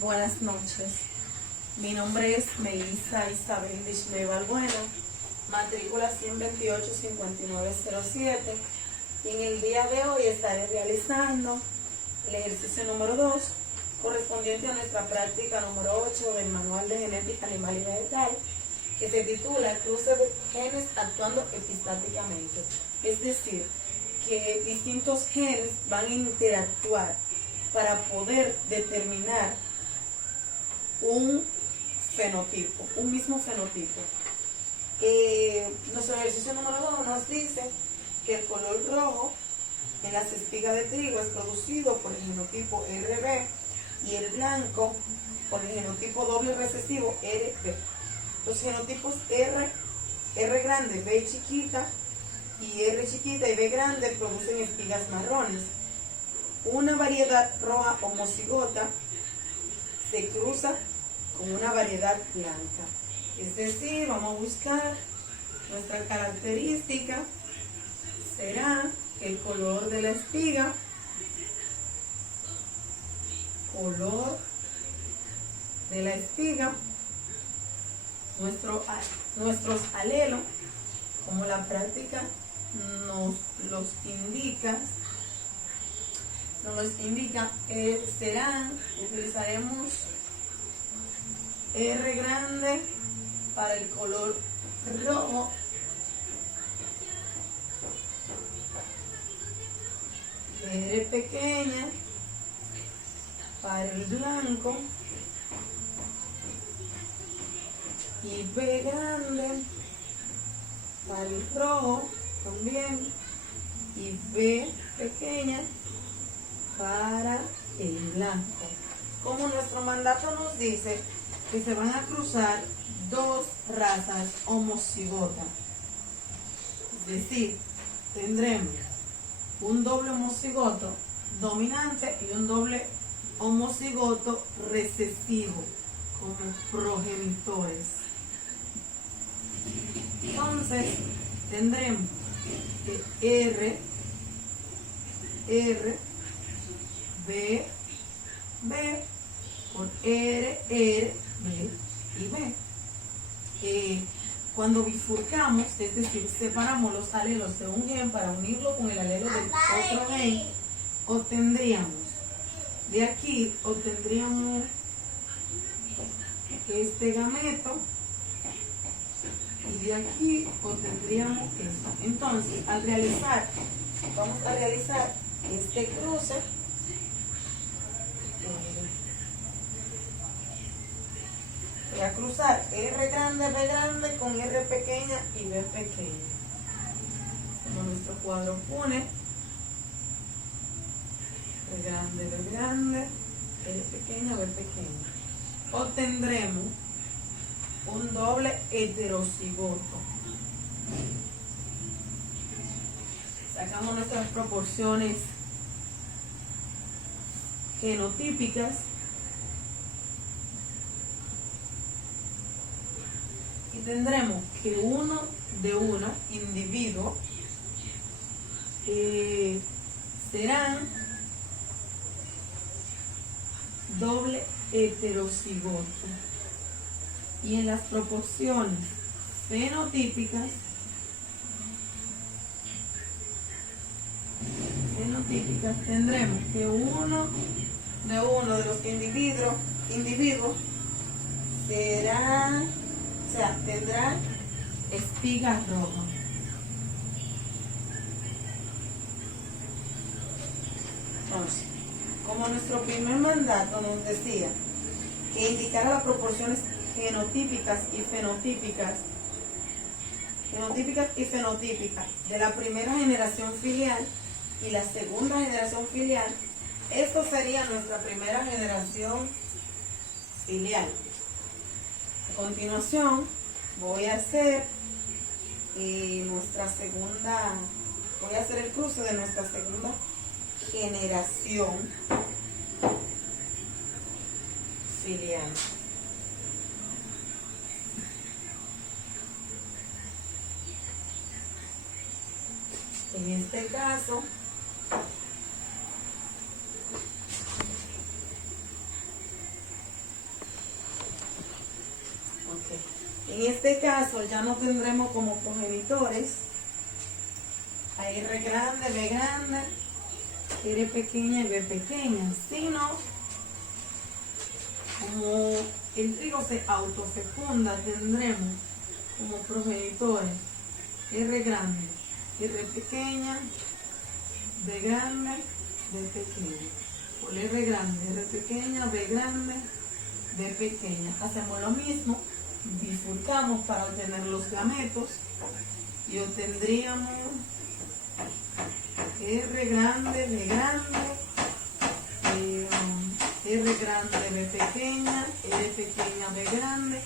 Buenas noches. Mi nombre es Melissa Isabel Dishley Balbuena, matrícula 128-5907. Y en el día de hoy estaré realizando el ejercicio número 2, correspondiente a nuestra práctica número 8 del Manual de Genética Animal y Vegetal, que se titula Cruce de genes actuando epistáticamente. Es decir, que distintos genes van a interactuar para poder determinar un fenotipo, un mismo fenotipo. Nuestro ejercicio número 2 nos dice que el color rojo en las espigas de trigo es producido por el genotipo RB y el blanco por el genotipo doble recesivo RB. Los genotipos R grande, B chiquita y R chiquita y B grande producen espigas marrones. Una variedad roja homocigota se cruza con una variedad blanca. Es decir, vamos a buscar nuestra característica. Será el color de la espiga, nuestros alelos, como la práctica nos los indica, utilizaremos R grande para el color rojo, R pequeña para el blanco y B grande para el rojo también y B pequeña para el blanco. Como nuestro mandato nos dice que se van a cruzar dos razas homocigotas, es decir, tendremos un doble homocigoto dominante y un doble homocigoto recesivo como progenitores. Entonces tendremos que R, B por R, B y B. Cuando bifurcamos, es decir, separamos los alelos de un gen para unirlo con el alelo del otro gen, obtendríamos este gameto y de aquí obtendríamos esto. Entonces, vamos a realizar este cruce. Voy a cruzar R grande, B grande con R pequeña y B pequeña. Como nuestro cuadro pone, R grande, B grande, R pequeña, B pequeña. Obtendremos un doble heterocigoto. Sacamos nuestras proporciones genotípicas. Y tendremos que uno de uno individuo serán doble heterocigoto. Y en las proporciones fenotípicas tendremos que uno de los individuos tendrá espiga roja. Entonces, como nuestro primer mandato nos decía que indicara las proporciones genotípicas y fenotípicas de la primera generación filial y la segunda generación filial, esto sería nuestra primera generación filial. A continuación voy a hacer el cruce de nuestra segunda generación filial. En este caso En este caso ya no tendremos como progenitores a R grande, B grande, R pequeña y B pequeña, sino como el trigo se autofecunda, tendremos como progenitores R grande, R pequeña, B grande, B pequeña. Por R grande, R pequeña, B grande, B pequeña. Hacemos lo mismo, bifurcamos para obtener los gametos y obtendríamos R grande, B grande, R grande, B pequeña, R pequeña, B grande,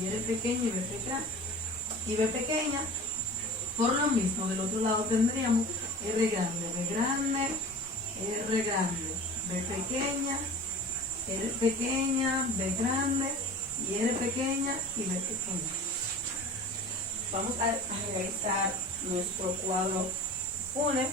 y R pequeña y B pequeña. Y B pequeña, por lo mismo, del otro lado tendríamos R grande, B grande, R grande, B pequeña, R pequeña, B grande, y R pequeña y B pequeña. Vamos a realizar nuestro cuadro UNE.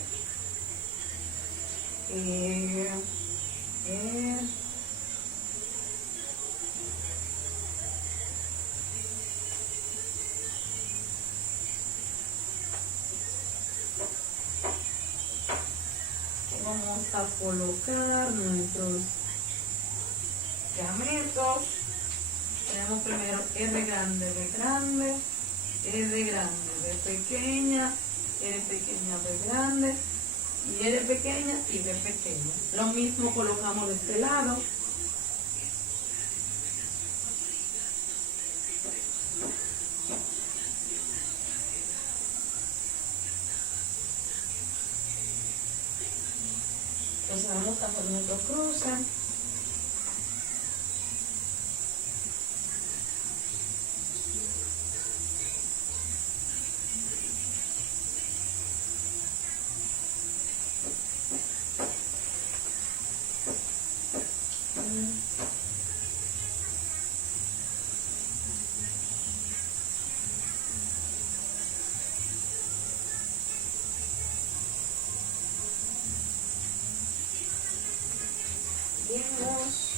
Vamos a colocar nuestros gametos. Tenemos primero R grande, B grande, R grande, B pequeña, R pequeña, B grande, y R pequeña y B pequeña. Lo mismo colocamos de este lado. Entonces vamos a hacer nuestro cruce. Vemos.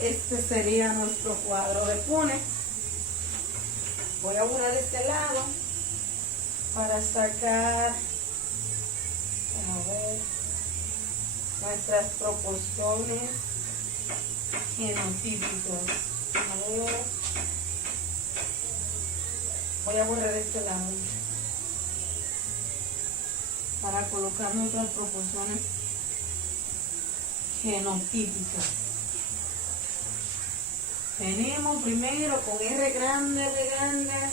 Este sería nuestro cuadro de Pune. Voy a borrar este lado para sacar, a ver, nuestras proporciones genotípicas. A ver, voy a borrar este lado para colocar nuestras proporciones genotípicas. Tenemos primero con R grande, B grande,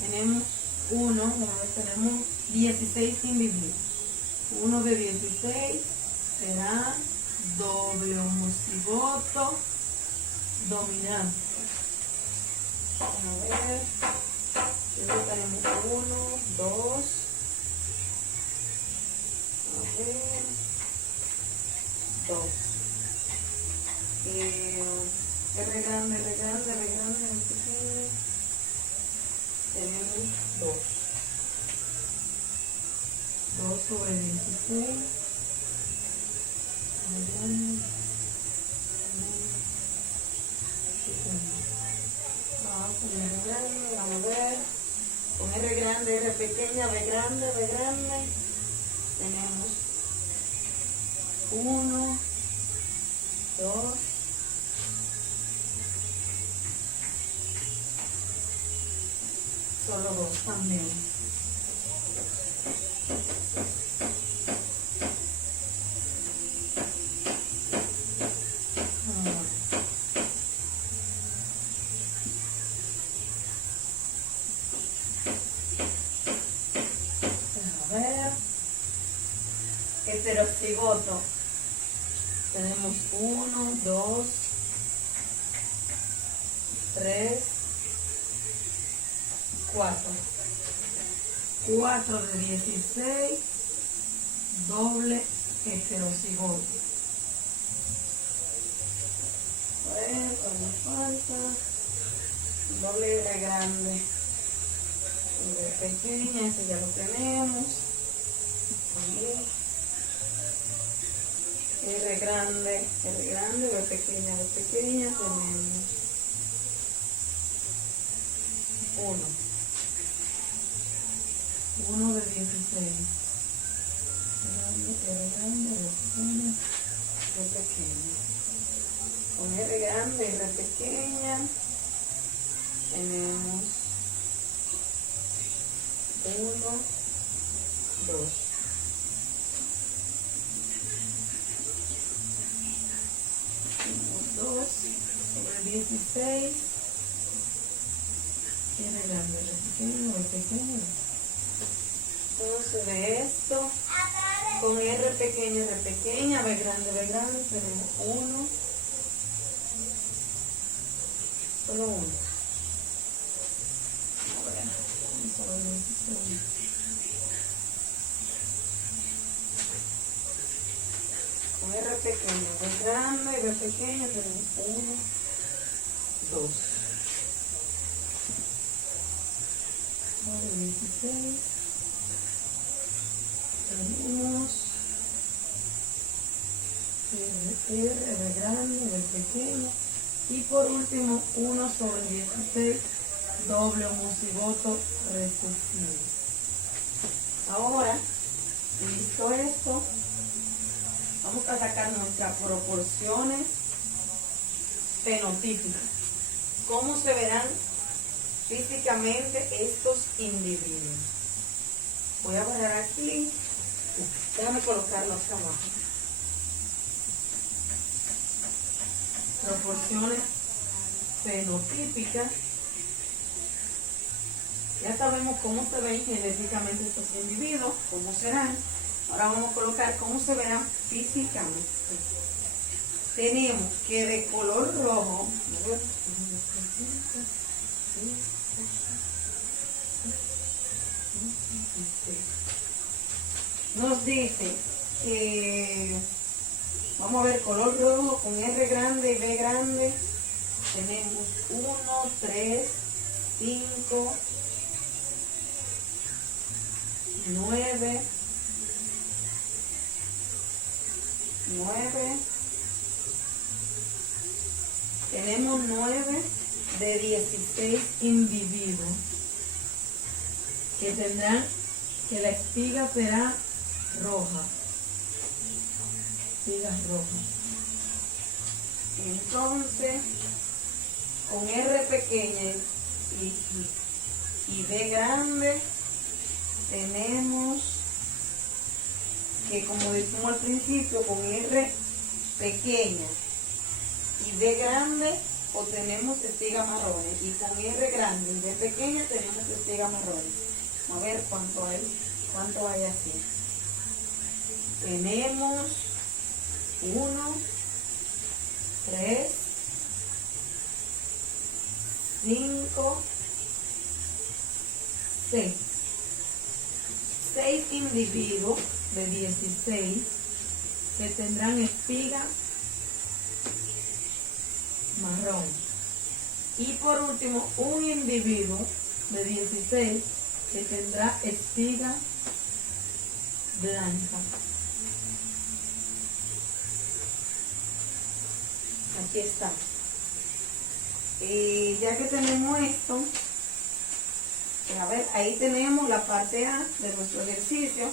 tenemos 1, tenemos 16 individuos. 1 de 16 será doble homocigoto dominante. A ver, luego tenemos 1, 2, a ver, 2. R grande, R grande, R grande, R pequeño. Tenemos 2. 2 sobre 26. R grande, R grande, R pequeña, B grande, B grande. Tenemos 1, 2, solo 2 también. A ver, heterocigoto. Tenemos 1, 2, 3, 4. 4 de 16, doble heterocigoto. A ver, ¿cuál nos falta? Doble R grande. R pequeña, este ya lo tenemos. R grande, B pequeña, tenemos 1 de 16. R grande, B pequeña, B pequeña. Con R grande, R pequeña, tenemos 1, 2. Sobre 16, R grande, R pequeño, B pequeño. Entonces de esto, con R pequeña, B grande, tenemos 1, solo 1. A ver, vamos a ver 16. Con R pequeño, B grande, B pequeño, tenemos 1, 2. 16. Tenemos R, B grande, B pequeño. Y por último, 1 sobre 16, doble homocigoto recesivo. Ahora, listo esto, vamos a sacar nuestras proporciones fenotípicas. ¿Cómo se verán físicamente estos individuos? Voy a parar aquí. Déjame colocarlo acá abajo. Proporciones fenotípicas. Ya sabemos cómo se ven genéticamente estos individuos, cómo serán. Ahora vamos a colocar cómo se verán físicamente. Tenemos que de color rojo, nos dice que vamos a ver color rojo con R grande y B grande. Tenemos 1, 3, 5, 9, 9. Tenemos 9 de 16 individuos que tendrán que la espiga será roja. Espigas rojas. Entonces, con R pequeña y B grande, tenemos que, como dijimos al principio, con R pequeña y B grande obtenemos espigas marrones, y con R grande y B pequeña tenemos espigas marrones. A ver cuánto hay así. Tenemos 1, 3, 5, 6. 6 individuos de 16 que tendrán espiga marrón. Y por último, un individuo de 16 que tendrá espiga blanca. Aquí está. Y ya que tenemos esto, A ver, ahí tenemos la parte A de nuestro ejercicio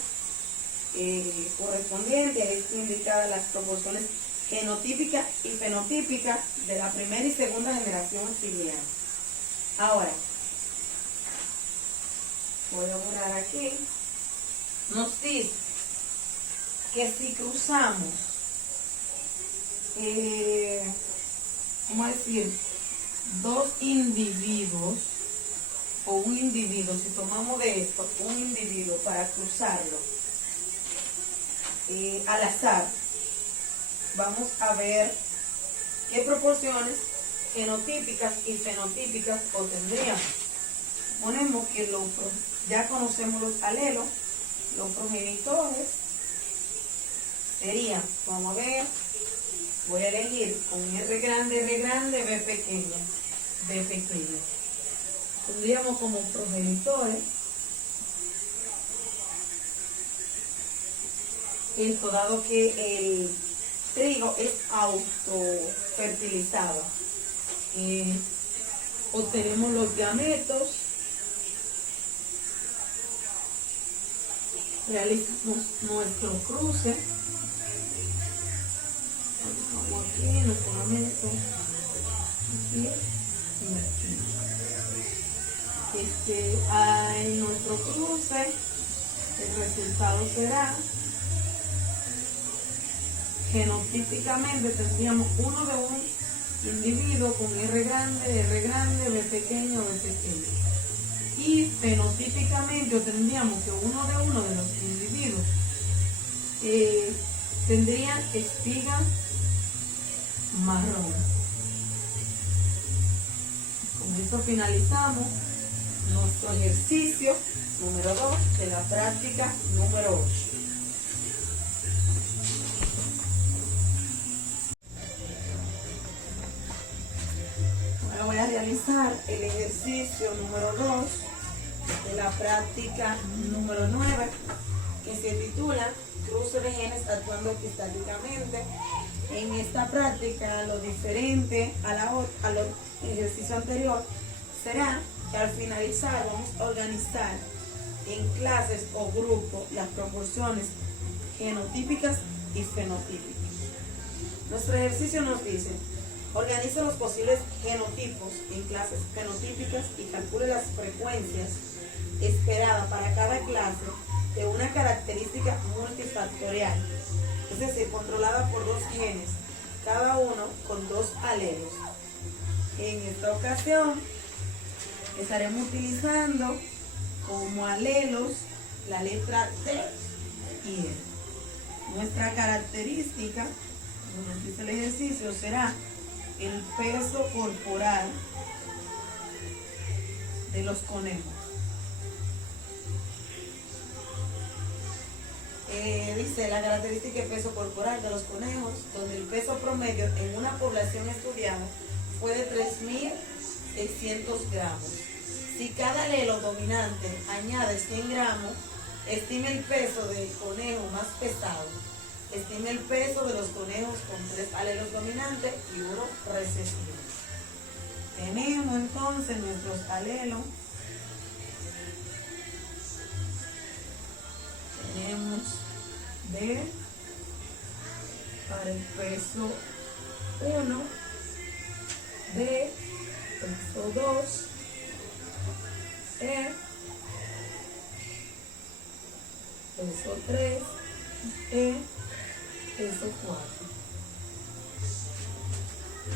correspondiente. Ahí están indicadas las proporciones genotípicas y fenotípicas de la primera y segunda generación auxiliar. Ahora, voy a borrar aquí. Nos dice que si cruzamos, vamos a decir, dos individuos o un individuo, si tomamos de esto un individuo para cruzarlo al azar, vamos a ver qué proporciones genotípicas y fenotípicas obtendríamos. Ponemos que ya conocemos los alelos, los progenitores serían, vamos a ver, voy a elegir con R grande, B pequeña, B pequeña. Tendríamos como progenitores esto, dado que el trigo es autofertilizado. Obtenemos los gametos, realizamos nuestro cruce. Vamos aquí, nuestro gameto, aquí y aquí. En nuestro cruce, el resultado será, genotípicamente tendríamos uno de un individuo con R grande, B pequeño, B pequeño. Y fenotípicamente tendríamos que uno de los individuos tendría espigas marrón. Con esto finalizamos nuestro ejercicio número 2 de la práctica número 8. Ahora voy a realizar el ejercicio número 2 de la práctica número 9, que se titula Cruce de genes actuando epistáticamente. En esta práctica, lo diferente al ejercicio anterior será que al finalizar vamos a organizar en clases o grupos las proporciones genotípicas y fenotípicas. Nuestro ejercicio nos dice: organiza los posibles genotipos en clases fenotípicas y calcule las frecuencias esperadas para cada clase de una característica multifactorial, es decir, controlada por dos genes, cada uno con dos alelos. En esta ocasión estaremos utilizando como alelos la letra T y R. Nuestra característica, como nos dice el ejercicio, será el peso corporal de los conejos. Dice la característica de peso corporal de los conejos, donde el peso promedio en una población estudiada fue de 3.600 gramos. Si cada alelo dominante añade 100 gramos, estime el peso del conejo más pesado. Estime el peso de los conejos con 3 alelos dominantes y 1 recesivo. Tenemos entonces nuestros alelos. Tenemos D para el peso 1, D, peso 2, E, peso 3, E, peso 4.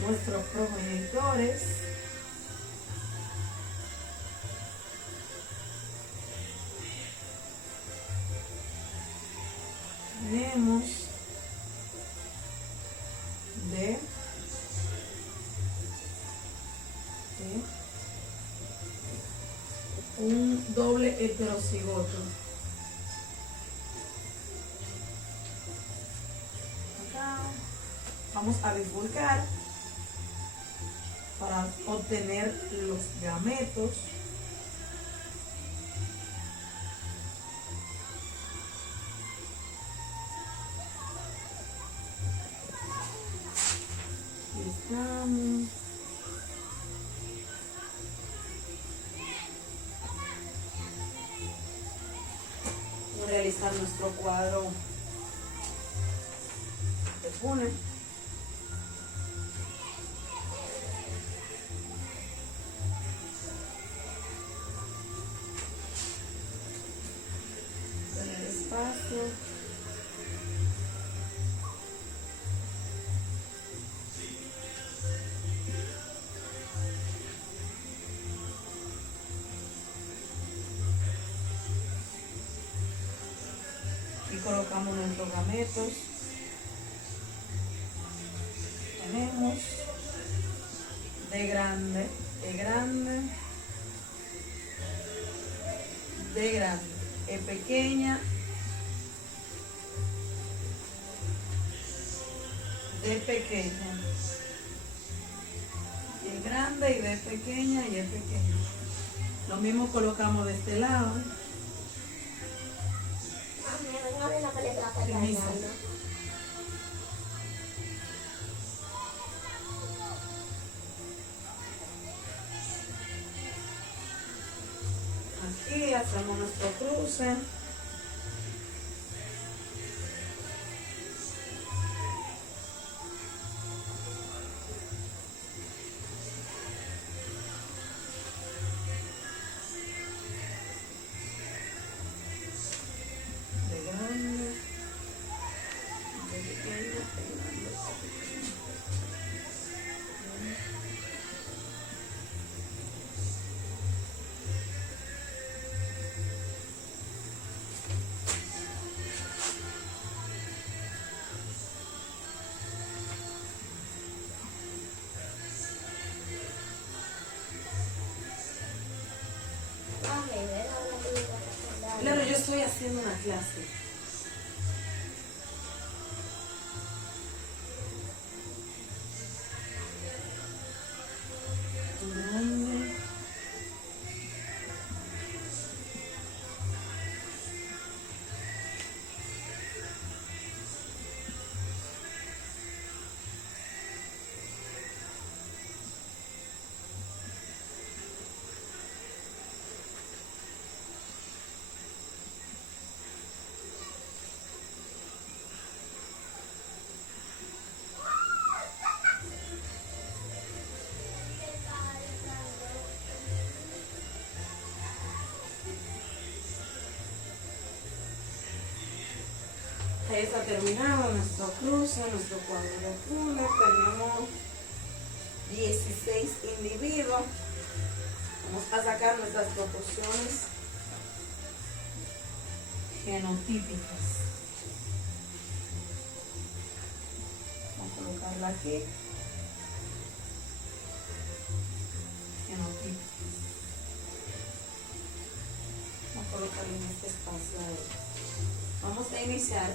Nuestros progenitores tenemos D, un doble heterocigoto. Acá vamos a bifurcar para obtener los gametos. Aquí estamos. realizar nuestro cuadro de túnel. Tener espacio. Y colocamos nuestros gametos. Tenemos de grande, de grande, de grande, de pequeña, de pequeña, de grande y de pequeña y de pequeña. Lo mismo colocamos de este lado. Permiso. Aquí hacemos nuestro cruce. Claro, yo estoy haciendo una clase. Ahí está terminado nuestro cruce, nuestro cuadro de túnel. Tenemos 16 individuos. Vamos a sacar nuestras proporciones genotípicas. Vamos a colocarla aquí. Genotípicas. Vamos a colocarla en este espacio ahí. Vamos a iniciar.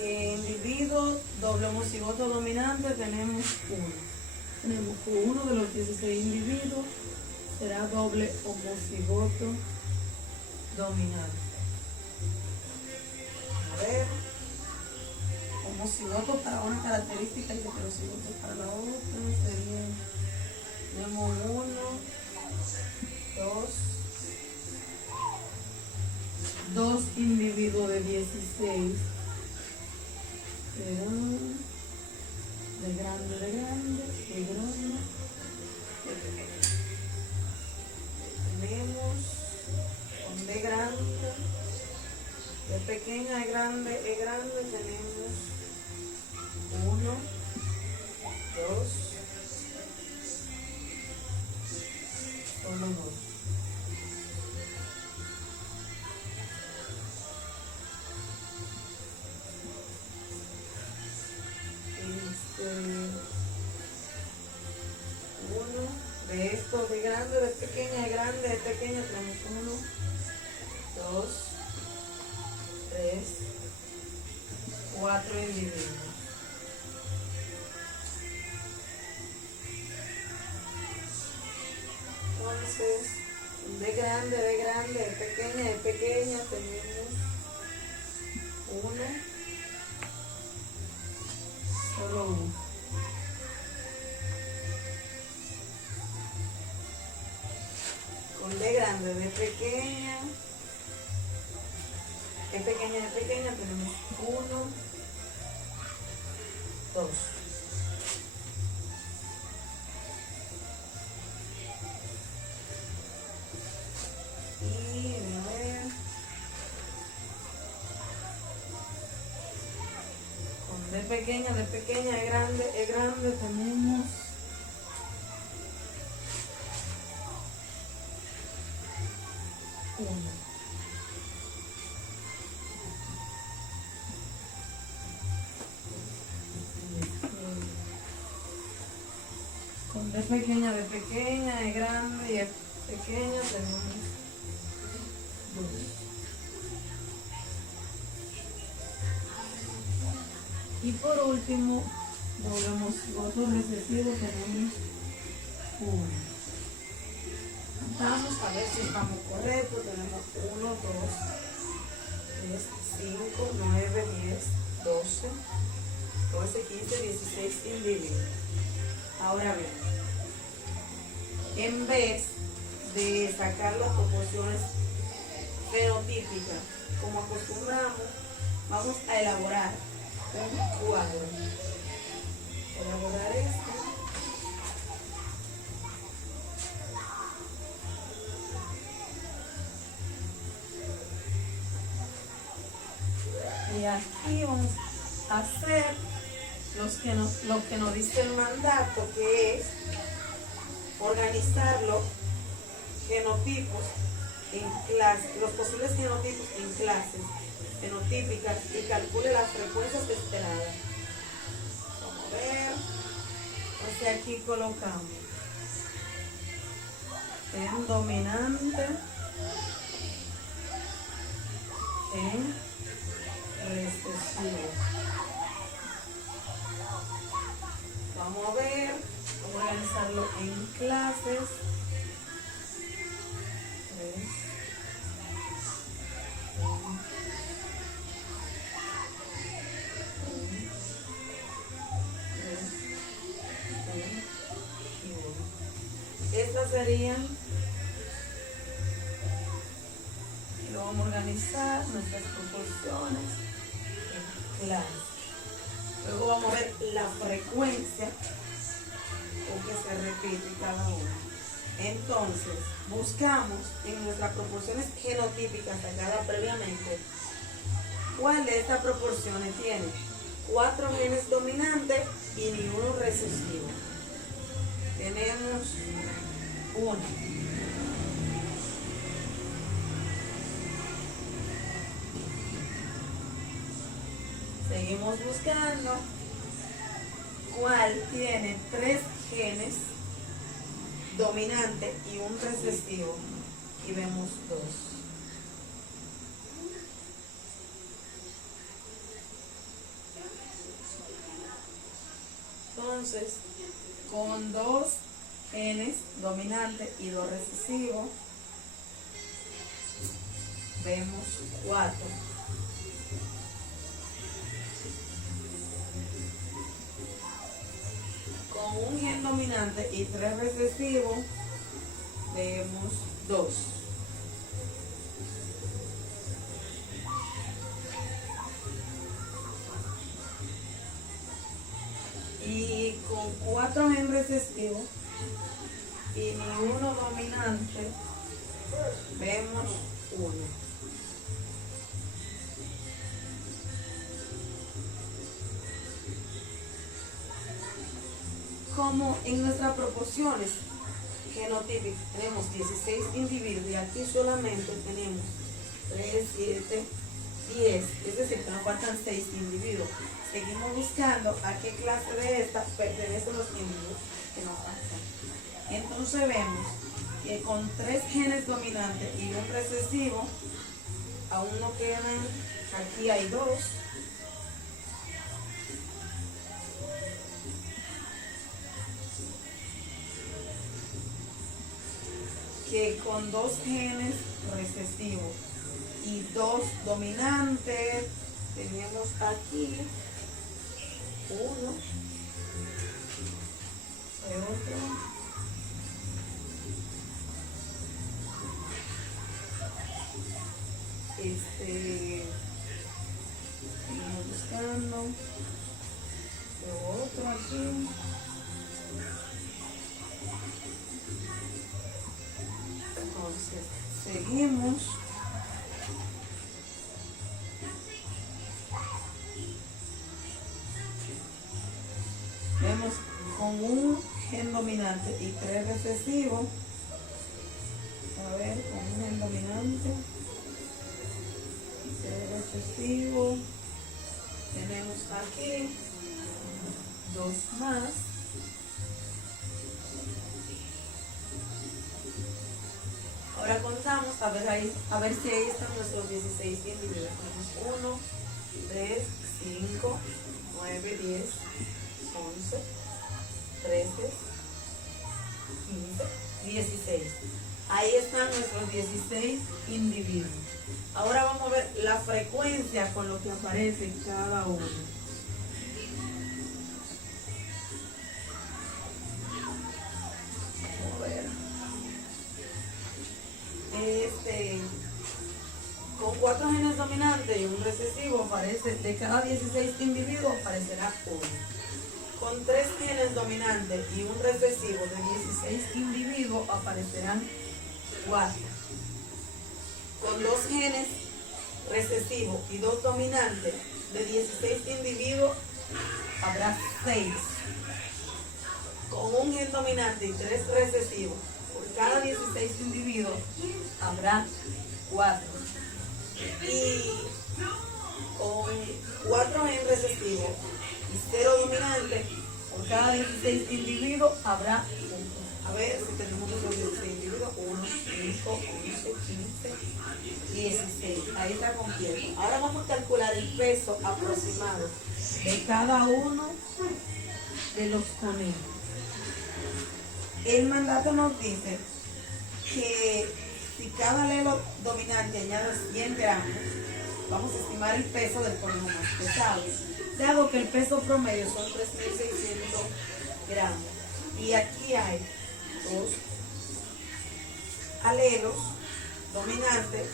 Individuo doble homocigoto dominante tenemos uno. Tenemos que uno de los 16 individuos será doble homocigoto dominante. A ver. Homocigoto para una característica y heterocigoto para la otra. Sería, tenemos 1, 2 individuos de 16 serán de grande, de grande, de grande, de pequeño. Tenemos con de grande, de pequeña, de grande, tenemos 1, 2, solo 2. Uno de estos de grande, de pequeña, de grande, de pequeña tenemos 1, 2, 3, 4 individuos. Entonces, de grande, de pequeña tenemos 1, solo 1. Con de grande, de pequeña. De pequeña tenemos 1, 2. Y a ver. Con de pequeña, es grande, tenemos 1. Con de pequeña, es grande y es pequeña, tenemos 2. Y por último, volvemos otro recesivo, tenemos 1. Vamos a ver si estamos correctos. Tenemos 1, 2, 3, 5, 9, 10, 12, 14, 15, 16 individuos. Ahora bien, en vez de sacar las proporciones fenotípicas, como acostumbramos, vamos a elaborar un cuadro. Elaborar esto. Y aquí vamos a hacer lo que nos dice el mandato, que es organizar los genotipos en clases, los posibles genotipos en clases fenotípicas y calcule las frecuencias esperadas. Vamos a ver. Entonces aquí colocamos en dominante, en recesivo. Vamos a ver, vamos a organizarlo en clases. 3, 1. Estas serían, lo vamos a organizar, nuestras proporciones en clases. Luego vamos a ver la frecuencia con que se repite cada una. Entonces, buscamos en nuestras proporciones genotípicas sacadas previamente, ¿cuál de estas proporciones tiene 4 genes dominantes y ninguno recesivo? Tenemos 1. Seguimos buscando cuál tiene 3 genes dominantes y un recesivo, y vemos 2. Entonces, con 2 genes dominantes y 2 recesivos, vemos 4. Con un gen dominante y 3 recesivos, vemos 2. Y con 4 gen recesivos y ninguno dominante, vemos 1. Como en nuestras proporciones genotípicas tenemos 16 individuos y aquí solamente tenemos 3, 7, 10, es decir, que nos faltan 6 individuos. Seguimos buscando a qué clase de esta pertenecen los individuos que nos faltan. Entonces vemos que con 3 genes dominantes y un recesivo, aún no quedan, aquí hay 2. Que con 2 genes recesivos y 2 dominantes, tenemos aquí 1, otro, Seguimos buscando lo otro aquí. Entonces, seguimos. Vemos con un gen dominante y 3 recesivos. A ver, con un gen dominante y 3 recesivos. Tenemos aquí 2 más. Ahora contamos, a ver si ahí están nuestros 16 individuos. Tenemos 1, 3, 5, 9, 10, 11, 13, 15, 16. Ahí están nuestros 16 individuos. Ahora vamos a ver la frecuencia con lo que aparece cada uno. Vamos a ver. Con 4 genes dominantes y un recesivo aparece, de cada 16 individuos aparecerá 1. Con 3 genes dominantes y un recesivo de 16 individuos aparecerán 4. Con 2 genes recesivos y 2 dominantes de 16 individuos habrá 6. Con un gen dominante y 3 recesivos por cada 16 individuos habrá 4. Y con 4 genes recesivos y 0 dominantes por cada 16 individuos habrá 1. A ver si tenemos los 16 individuos: 1, 5, 11, 15, 16. Ahí está completo. Ahora vamos a calcular el peso aproximado de cada uno de los conejos. El mandato nos dice que si cada alelo dominante añade 100 gramos, vamos a estimar el peso del conejo más pesado. Dado que el peso promedio son 3.600 gramos. Y aquí hay 2 alelos dominantes,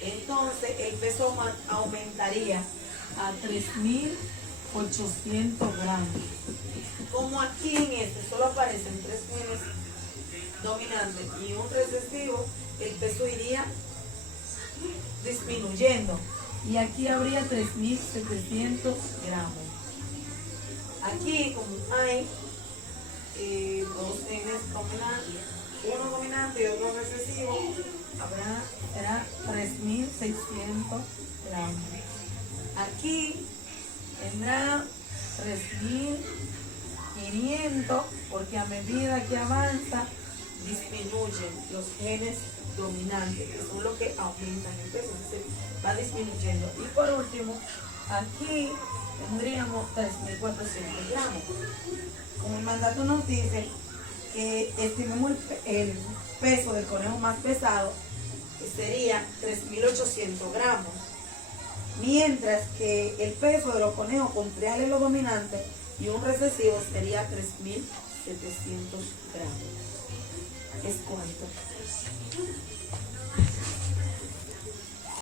entonces el peso aumentaría a 3.800 gramos. Como aquí en este solo aparecen 3 genes dominantes y un recesivo, el peso iría disminuyendo y aquí habría 3.700 gramos. Aquí, como hay 2 genes dominantes, uno dominante y otro recesivo, será 3.600 gramos. Aquí tendrá 3.500, porque a medida que avanza disminuyen los genes dominantes, que son los que aumentan el peso, entonces va disminuyendo. Y por último, aquí tendríamos 3.400 gramos. Como el mandato nos dice que estimemos el peso del conejo más pesado, que sería 3.800 gramos, mientras que el peso de los conejos con 3 alelos dominantes y un recesivo sería 3.700 gramos. ¿Es cuánto?